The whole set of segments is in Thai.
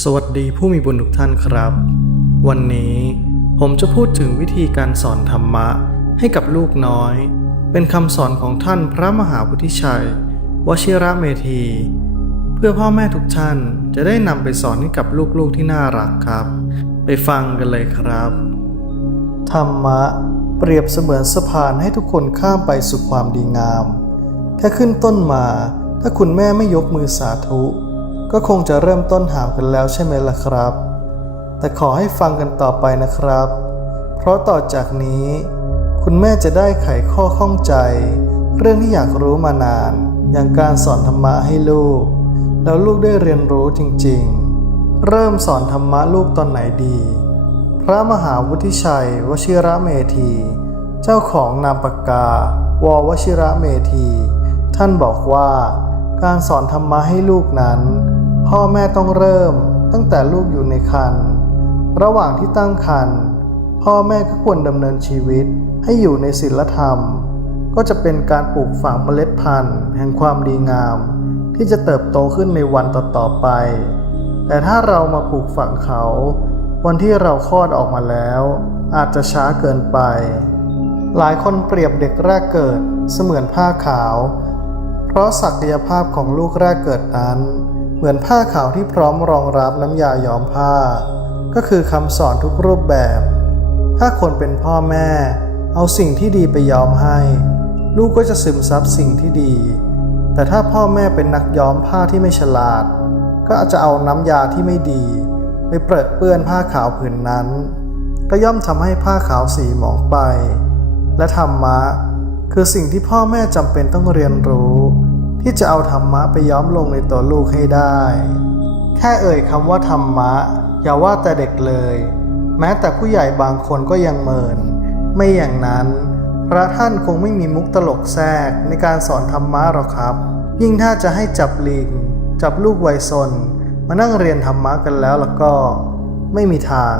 สวัสดีผู้มีบุญทุกท่านครับ วันนี้ผมจะพูดถึงวิธีการสอนธรรมะให้กับลูกน้อย เป็นคำสอนของท่านพระมหาวุฒิชัย วชิระเมธี เพื่อพ่อแม่ทุกท่านจะได้นำไปสอนให้กับลูกๆที่น่ารักครับ ไปฟังกันเลยครับ ธรรมะเปรียบเสมือนสะพานให้ทุกคนข้ามไปสู่ความดีงาม แค่ขึ้นต้นมา ถ้าคุณแม่ไม่ยกมือสาธุ ก็คงจะเริ่มต้นหาวกันแล้วใช่ไหมล่ะครับ แต่ขอให้ฟังกันต่อไปนะครับ เพราะต่อจากนี้ คุณแม่จะได้ไขข้อข้องใจ เรื่องที่อยากรู้มานาน อย่างการสอนธรรมะให้ลูก แล้วลูกได้เรียนรู้จริงๆ เริ่มสอนธรรมะลูกตอนไหนดี พระมหาวุฒิชัย วชิระเมธี เจ้าของนามปากกา ววชิระเมธี ท่านบอกว่าการสอนธรรมะให้ลูกนั้น พ่อแม่ต้องเริ่มตั้งแต่ลูกอยู่ในครรภ์ระหว่างที่ตั้งครรภ์พ่อแม่ก็ควรดำเนินชีวิตให้อยู่ในศีลธรรม ก็จะเป็นการปลูกฝังเมล็ดพันธุ์ แห่งความดีงาม ที่จะเติบโตขึ้นในวันต่อๆไป แต่ถ้าเรามาปลูกฝังเขา วันที่เราคลอดออกมาแล้ว อาจจะช้าเกินไป หลายคนเปรียบเด็กแรกเกิดเสมือนผ้าขาว เพราะศักยภาพของลูกแรกเกิดนั้น เหมือนผ้าขาวที่พร้อมรองรับน้ำยาย้อมผ้า ก็คือคำสอนทุกรูปแบบ ถ้าคนเป็นพ่อแม่ เอาสิ่งที่ดีไปย้อมให้ ลูกก็จะซึมซับสิ่งที่ดี แต่ถ้าพ่อแม่เป็นนักย้อมผ้าที่ไม่ฉลาด ก็อาจจะเอาน้ำยาที่ไม่ดี ไปเปรอะเปื้อนผ้าขาวผืนนั้น ก็ย่อมทำให้ผ้าขาวสีหมองไป และธรรมะ คือสิ่งที่พ่อแม่จำเป็นต้องเรียนรู้ ที่จะเอาธรรมะไปย้อมลงในตัวลูกให้ได้ แค่เอ่ยคำว่าธรรมะ อย่าว่าแต่เด็กเลย แม้แต่ผู้ใหญ่บางคนก็ยังเมิน ไม่อย่างนั้น พระท่านคงไม่มีมุกตลกแทรกในการสอนธรรมะหรอกครับ ยิ่งถ้าจะให้จับลิง จับลูกวัยซนมานั่งเรียนธรรมะกันแล้วล่ะก็ ไม่มีทาง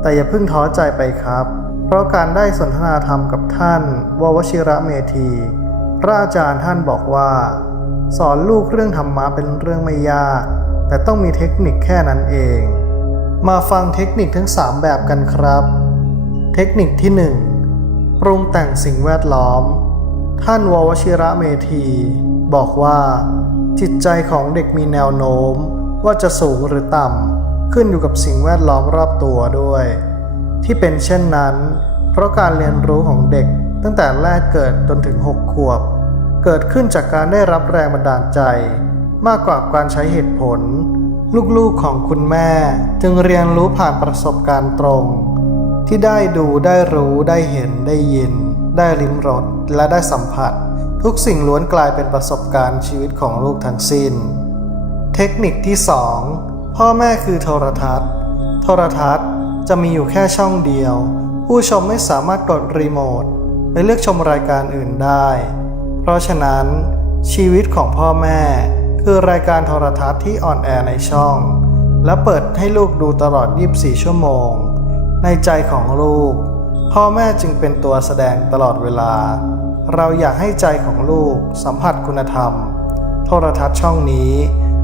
แต่อย่าเพิ่งท้อใจไปครับ เพราะการได้สนทนาธรรมกับท่านววชิระเมธี พระอาจารย์ท่านบอกว่า สอนลูกเรื่องธรรมะเป็นเรื่องไม่ยาก แต่ต้องมีเทคนิคแค่นั้นเอง มาฟังเทคนิคทั้ง 3 แบบกันครับ เทคนิคที่ 1 ปรุงแต่งสิ่งแวดล้อม ท่านววชิระเมธี บอกว่า จิตใจของเด็กมีแนวโน้ม ว่าจะสูงหรือต่ำขึ้นอยู่กับสิ่งแวดล้อมรอบตัวด้วย ที่เป็นเช่นนั้น เพราะการเรียนรู้ของเด็ก ตั้งแต่แรกเกิดจนถึง 6 ขวบ เกิดขึ้นจากการได้รับแรงบันดาลใจ มากกว่าการใช้เหตุผล ลูกๆของคุณแม่จึงเรียนรู้ผ่านประสบการณ์ตรง ที่ได้ดูได้รู้ได้เห็นได้ยิน ได้ลิ้มรสและได้สัมผัส ทุกสิ่งล้วนกลายเป็นประสบการณ์ชีวิตของลูกทั้งสิ้น เทคนิคที่ 2 พ่อแม่คือโทรทัศน์ โทรทัศน์จะมีอยู่แค่ช่องเดียว ผู้ชมไม่สามารถกดรีโมท ไปเลือกชมรายการอื่นได้ เพราะฉะนั้น ชีวิตของพ่อแม่ คือรายการโทรทัศน์ที่อ่อนแอในช่อง และเปิดให้ลูกดูตลอด 24 ชั่วโมง ในใจของลูก พ่อแม่จึงเป็นตัวแสดงตลอดเวลา เราอยากให้ใจของลูกสัมผัสคุณธรรม โทรทัศน์ช่องนี้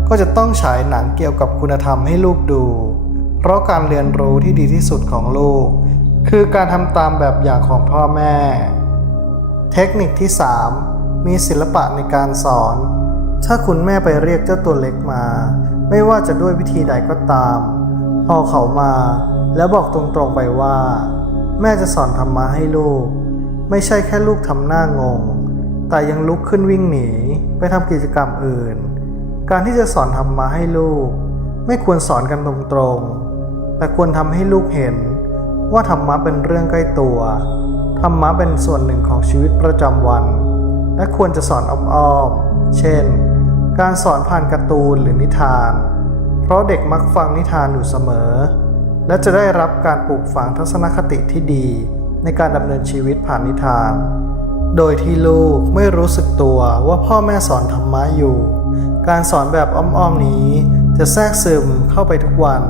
ก็จะต้องฉายหนังเกี่ยวกับคุณธรรมให้ลูกดู เพราะการเรียนรู้ที่ดีที่สุดของลูก คือการทำตามแบบอย่างของพ่อแม่ เทคนิคที่ 3 มีศิลปะในการสอน ถ้าคุณแม่ไปเรียกเจ้าตัวเล็กมา ไม่ว่าจะด้วยวิธีใดก็ตาม พอเขามา แล้วบอกตรงๆไปว่า แม่จะสอนธรรมะให้ลูก ไม่ใช่แค่ลูกทำหน้างง แต่ยังลุกขึ้นวิ่งหนีไปทำกิจกรรมอื่น การที่จะสอนธรรมะให้ลูก ไม่ควรสอนกันตรงๆ แต่ควรทำให้ลูกเห็นว่าธรรมะเป็นเรื่องใกล้ตัว ธรรมะเป็นส่วนหนึ่งของชีวิตประจำวัน และควรจะสอนอ้อมๆ เช่น การสอนผ่านการ์ตูนหรือนิทาน เพราะเด็กมักฟังนิทานอยู่เสมอ และจะได้รับการปลูกฝังทัศนคติที่ดีในการดำเนินชีวิตผ่านนิทาน โดยที่ลูกไม่รู้สึกตัวว่าพ่อแม่สอนธรรมะอยู่ การสอนแบบอ้อมๆนี้จะแทรกซึมเข้าไปทุกวัน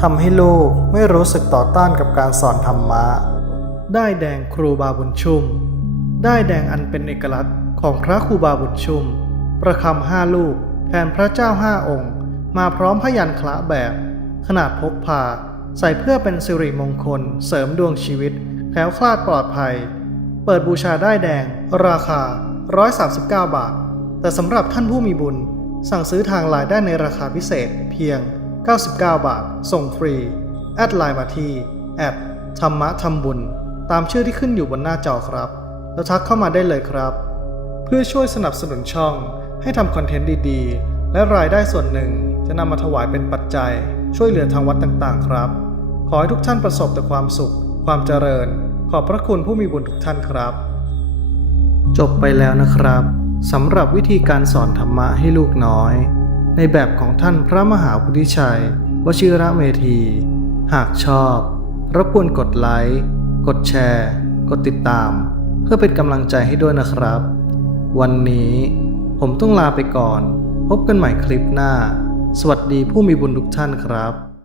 ทำให้ลูกไม่รู้สึกต่อต้านกับการสอนธรรมะ ได้แดงครูบาบุญชุ่ม ได้แดงอันเป็นเอกลักษณ์ของพระครูบาบุญชุ่ม ประคำห้าลูกแทนพระเจ้าห้าองค์ มาพร้อมพยัญคละแบบ ขนาดพกพา ใส่เพื่อเป็นสิริมงคล เสริมดวงชีวิตแคล้วคลาดปลอดภัย เปิดบูชาได้แดง ราคา 139 บาท แต่สำหรับท่านผู้มีบุญ สั่งซื้อทางไลน์ได้ในราคาพิเศษเพียง 99 บาท ส่งฟรี แอดไลน์มาที่แอดธรรมะทำบุญ ตามชื่อที่ขึ้นอยู่บนหน้าจอครับ แล้วทักเข้ามาได้เลยครับ เพื่อช่วยสนับสนุนช่อง ให้ทำคอนเทนต์ดีๆ และรายได้ส่วนหนึ่งจะนำมาถวายเป็นปัจจัย ช่วยเหลือทางวัดต่างๆ ครับ ขอให้ทุกท่านประสบแต่ความสุข ความเจริญ ขอบพระคุณผู้มีบุญทุกท่านครับ จบไปแล้วนะครับสำหรับวิธีการสอนธรรมะให้ลูกน้อย ในแบบของท่านพระมหาวุฒิชัย วชิระเมธี หากชอบรบกวนกดไลค์ กดแชร์ กดติดตาม เพื่อเป็นกำลังใจให้ด้วยนะครับ วันนี้ผมต้องลาไปก่อน พบกันใหม่คลิปหน้า สวัสดีผู้มีบุญทุกท่านครับ